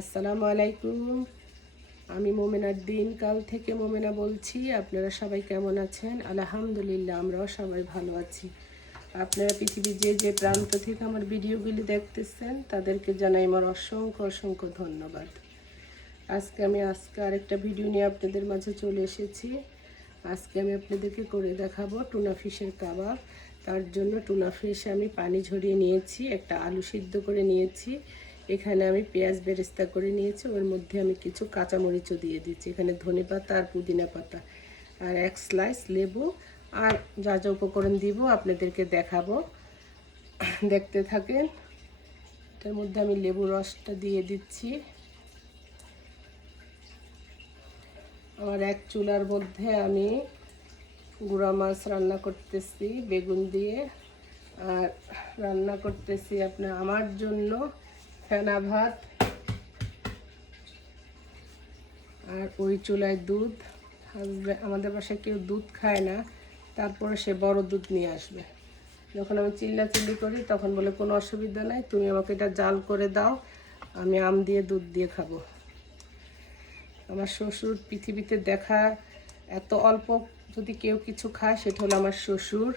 আসসালামু আলাইকুম। আমি মোমেনার দিন কাল থেকে মোমেনা বলছি। আপনারা সবাই কেমন আছেন? আলহামদুলিল্লাহ, আমরাও সবাই ভালো আছি। আপনারা পৃথিবীর যে যে প্রান্ত থেকে আমার ভিডিওগুলি দেখতেছেন, তাদেরকে জানাই আমার অসংখ্য অসংখ্য ধন্যবাদ। আজকে আমি আজকে আরেকটা ভিডিও নিয়ে আপনাদের মাঝে চলে এসেছি। আজকে আমি আপনাদেরকে করে দেখাবো টুনা ফিশের কাবাব। তার জন্য টুনা ফিশ আমি পানি ঝরিয়ে নিয়েছি, একটা আলু সিদ্ধ করে নিয়েছি। এখানে আমি পেঁয়াজ বেরেস্তা করে নিয়েছি, ওর মধ্যে আমি কিছু কাঁচামরিচও দিয়ে দিচ্ছি। এখানে ধনে পাতা আর পুদিনা পাতা। আর এক স্লাইস লেবু আর যা যা উপকরণ দিব আপনাদেরকে দেখাবো। দেখতে থাকেন, এটার মধ্যে আমি লেবু রসটা দিয়ে দিচ্ছি। আমার এক চুলার মধ্যে আমি গুঁড়া মাছ রান্না করতেছি, বেগুন দিয়ে। আর রান্না করতেছি আপনার আমার জন্য ফেনা ভাত আর ওই চুলায় দুধ। আসবে আমাদের বাসায় কেউ দুধ খায় না, তারপরে সে বড় দুধ নিয়ে আসবে। যখন আমি চিল্লা চিল্লি করি, তখন বলে, কোনো অসুবিধা নাই, তুমি আমাকে এটা জাল করে দাও, আমি আম দিয়ে দুধ দিয়ে খাব। আমার শ্বশুর পৃথিবীতে দেখা এত অল্প, যদি কেউ কিছু খায়, সেটা হলো আমার শ্বশুর।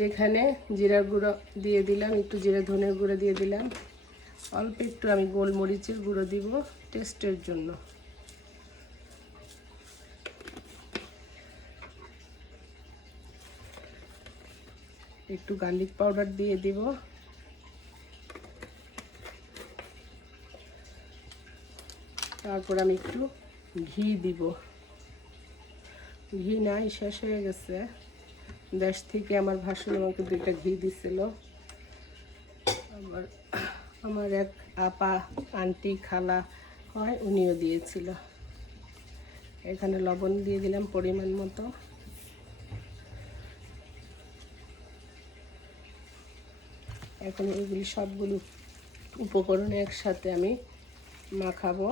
যেখানে জিরা গুঁড়ো দিয়ে দিলাম, একটু জিরা ধনের গুঁড়ো দিয়ে দিলাম। অল্প একটু আমি গোলমরিচের গুঁড়ো দিব টেস্টের জন্য। একটু গার্লিক পাউডার দিয়ে দিব। তারপর আমি একটু ঘি দিব। ঘি নাই, শেষ হয়ে গেছে। দেশ থেকে আমার ভাসুর আমাকে দুইটা ঘি দিছিল। আমার আমার এক আপা, আন্টি, খালা হয়, উনিও দিয়েছিল। এখানে লবণ দিয়ে দিলাম পরিমাণ মতো। এখন এগুলি সবগুলো উপকরণ একসাথে আমি মাখাবো।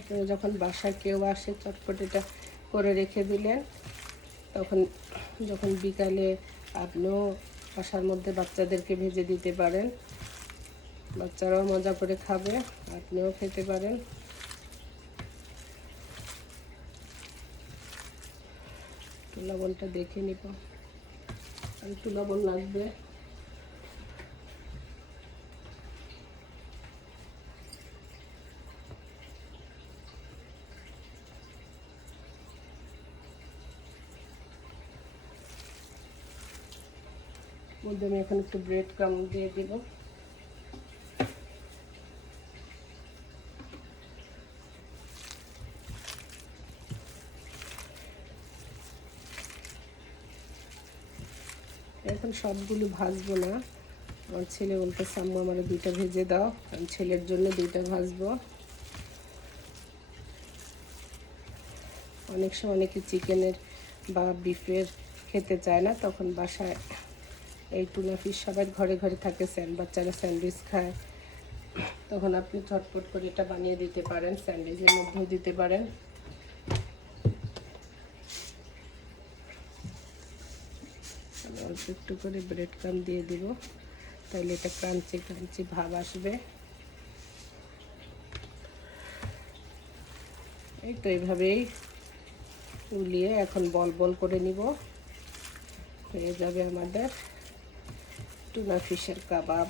আপনারা যখন বাসায় কেউ আসে চটপটিটা করে রেখে দিলেন। তখন যখন বিকালে আপনিও বাসার মধ্যে বাচ্চাদেরকে ভেজে দিতে পারেন। বাচ্চারাও মজা করে খাবে, আপনিও খেতে পারেন। লবণটা দেখে নিব। আর একটু লবণ লাগবে। মধ্যে আমি এখন একটু ব্রেড ক্রাম দিয়ে দিব। এখন সবগুলো ভাজবো না। আমার ছেলে বলতে সাম্মু আমার দুইটা ভেজে দাও আমি ছেলের জন্য দুইটা ভাজবো। অনেক সময় অনেকে চিকেনের বা বিফের খেতে চায় না, তখন বাসায় এই টুনা সবার ঘরে ঘরে থাকে স্যান্ড বাচ্চারা স্যান্ডউইচ খায়। তখন আপনি ঝটপট করে এটা বানিয়ে দিতে পারেন স্যান্ডউইচের মধ্যেও দিতে পারেন। অল্প একটু করে ব্রেড ক্রাম দিয়ে দিব তাহলে এটা ক্রাঞ্চি ক্রাঞ্চি ভাব আসবে। এই তো এইভাবেই উলিয়ে এখন বল বল করে নিব। হয়ে যাবে আমাদের। টুনা ফিশের কাবাব।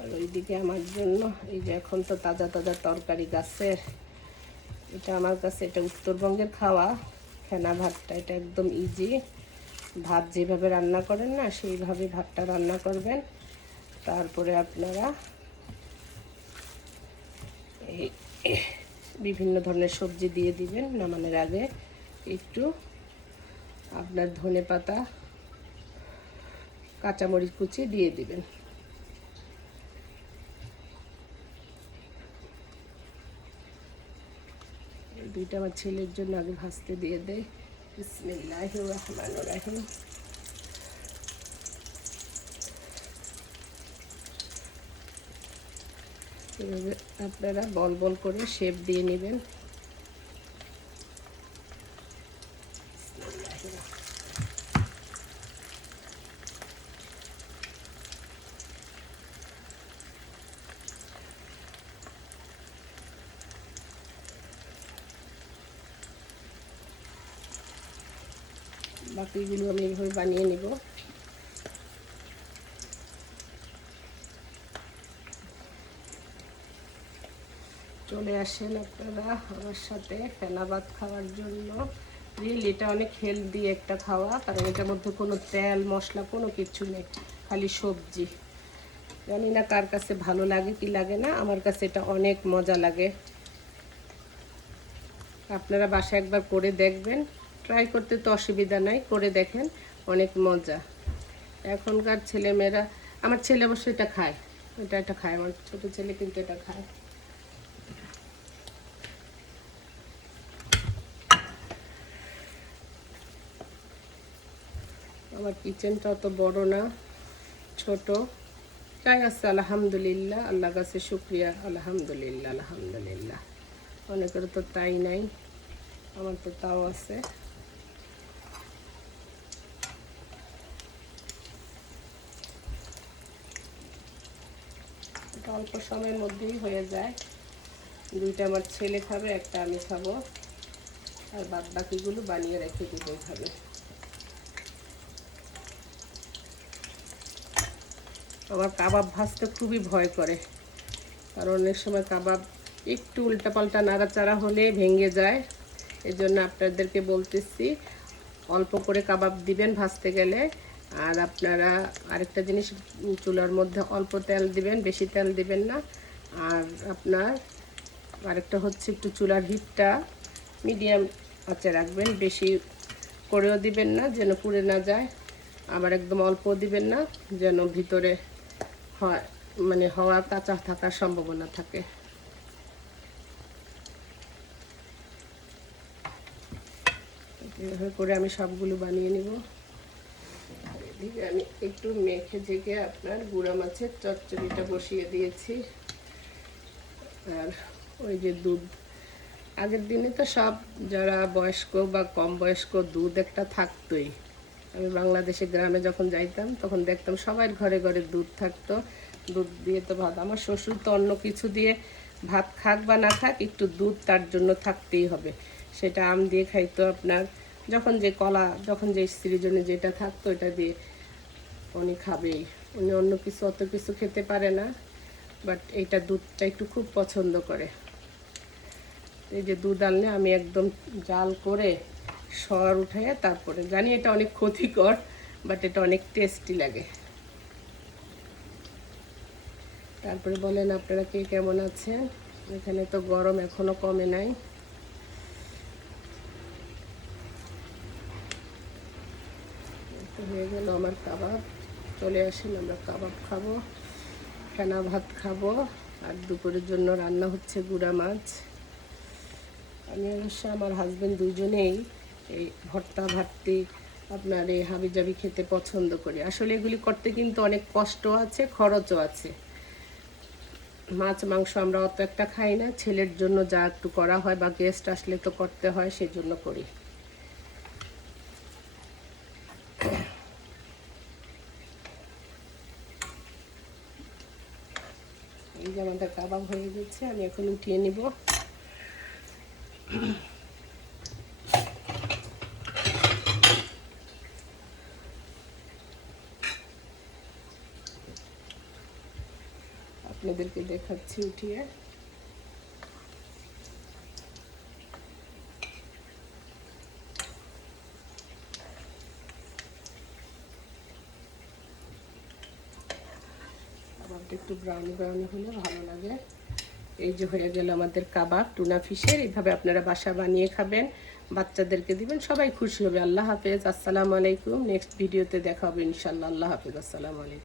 আর ওইদিকে আমার জন্য, এই যে এখন তো তাজা তাজা তরকারি গাছের এটা আমার কাছে, এটা উত্তরবঙ্গের খাওয়া, ফেনা ভাতটা, এটা একদম ইজি ভাত যেভাবে রান্না করেন না, সেইভাবে ভাতটা রান্না করবেন। তারপরে আপনারা এই বিভিন্ন ধরনের সবজি দিয়ে দিবেন নামানোর আগে। একটু আপনার ধনে পাতা, কাঁচামরিচ কুচি দিয়ে দেবেন। দুইটা আমার ছেলের জন্য আগে ভাজতে দিয়ে দেয় এভাবে আপনারা বল বল করে শেপ দিয়ে নেবেন। বাকিগুলো আমি এইভাবে বানিয়ে নিব। চলে আসেন আপনারা আমার সাথে ফেনা ভাত খাওয়ার জন্য। রিল এটা অনেক হেলদি একটা খাওয়া। কারণ এটার মধ্যে কোনো তেল, মশলা, কোনো কিছু নেই, খালি সবজি। জানি না কার কাছে ভালো লাগে, কি লাগে না, আমার কাছে এটা অনেক মজা লাগে। আপনারা বাসায় একবার করে দেখবেন। ট্রাই করতে তো অসুবিধা নাই, করে দেখেন, অনেক মজা। এখনকার ছেলেমেয়েরা, আমার ছেলে অবশ্য এটা খায়। এটা এটা খায়, আমার ছোটো ছেলে কিন্তু এটা খায়। আমার কিচেনটা অত বড় না, ছোট। তাই আছে, আলহামদুলিল্লাহ আল্লাহ কাছে শুক্রিয়া, আলহামদুলিল্লাহ আলহামদুলিল্লাহ। অনেকের তো তাই নাই, আমার তো তাও আছে। অল্প সময়ের মধ্যেই হয়ে যায়। দুইটা আমার ছেলে খাবে, একটা আমি খাব। আর বাদ বাকিগুলো বানিয়ে রেখে দেবো এইভাবে আমার কাবাব ভাজতে খুবই ভয় করে। কারণ অনেক সময় কাবাব একটু উল্টাপাল্টা নাড়াচাড়া হলে ভেঙে যায়। এই জন্য আপনাদেরকে বলতেছি, অল্প করে কাবাব দিবেন ভাজতে গেলে। আর আপনারা আরেকটা জিনিস চুলার মধ্যে অল্প তেল দিবেন, বেশি তেল দিবেন না। আর আপনার আরেকটা হচ্ছে একটু চুলার হিটটা মিডিয়াম আঁচে রাখবেন, বেশি করেও দিবেন না যেন পুড়ে না যায়। আবার একদম অল্প দিবেন না যেন ভিতরে হয় মানে হওয়া কাঁচা থাকার সম্ভাবনা থাকে। এভাবে করে আমি সবগুলো বানিয়ে নিব। এদিকে আমি একটু মেখে ঝেঁকে আপনার গুঁড়া মাছের চচ্চড়িটা বসিয়ে দিয়েছি। আর ওই যে দুধ। আগের দিনে তো সব যারা বয়স্ক বা কম বয়স্ক দুধ একটা থাকতোই। আমি বাংলাদেশে গ্রামে যখন যাইতাম, তখন দেখতাম সবার ঘরে ঘরে দুধ থাকতো। দুধ দিয়ে তো ভাত, আমার শ্বশুর তো অন্য কিছু দিয়ে ভাত খাক বা না খাক, একটু দুধ তার জন্য থাকতেই হবে। সেটা আম দিয়ে খাইতো আপনার, যখন যে কলা, যখন যে স্ত্রীর জন্য যেটা থাকতো এটা দিয়ে উনি খাবেই। উনি অন্য কিছু, অত কিছু খেতে পারে না বাট এইটা দুধটা একটু খুব পছন্দ করে। এই যে দুধ আনলে আমি একদম জাল করে সর উঠাইয়া তারপরে জানি এটা অনেক ক্ষতিকর বাট এটা অনেক টেস্টি লাগে। তারপরে বলেন আপনারা কে কেমন আছেন? এখানে তো গরম এখনও কমে নাই। হয়ে গেল আমার কাবাব। চলে আসেন, আমরা কাবাব খাব ফেনা ভাত খাব, আর দুপুরের জন্য রান্না হচ্ছে গুঁড়া মাছ। আমি অবশ্য আমার হাজব্যান্ড দুজনেই এই ভর্তা ভাতটি আপনার এই হাবিজাবি খেতে পছন্দ করি। আসলে এগুলি করতে কিন্তু অনেক কষ্ট আছে, খরচও আছে। মাছ, মাংস আমরা অত একটা খাই না, ছেলের জন্য যা একটু করা হয় বা গেস্ট আসলে তো করতে হয় সেই জন্য করি। এই যে আমাদের কাবাব হয়ে গেছে, আমি এখন উঠিয়ে নিব। আপনাদেরকে দেখাচ্ছি উঠিয়ে। একটু ব্রাউন ব্রাউন হলে ভালো লাগে। এই যে হয়ে গেল আমাদের কাবাব, টুনা ফিশের। এইভাবে আপনারা বাসা বানিয়ে খাবেন, বাচ্চাদেরকে দিবেন, সবাই খুশি হবে। আল্লাহ হাফেজ। আসসালামু আলাইকুম। নেক্সট ভিডিওতে দেখা হবে ইনশাল্লাহ আল্লাহ হাফেজ। আসসালামু আলাইকুম।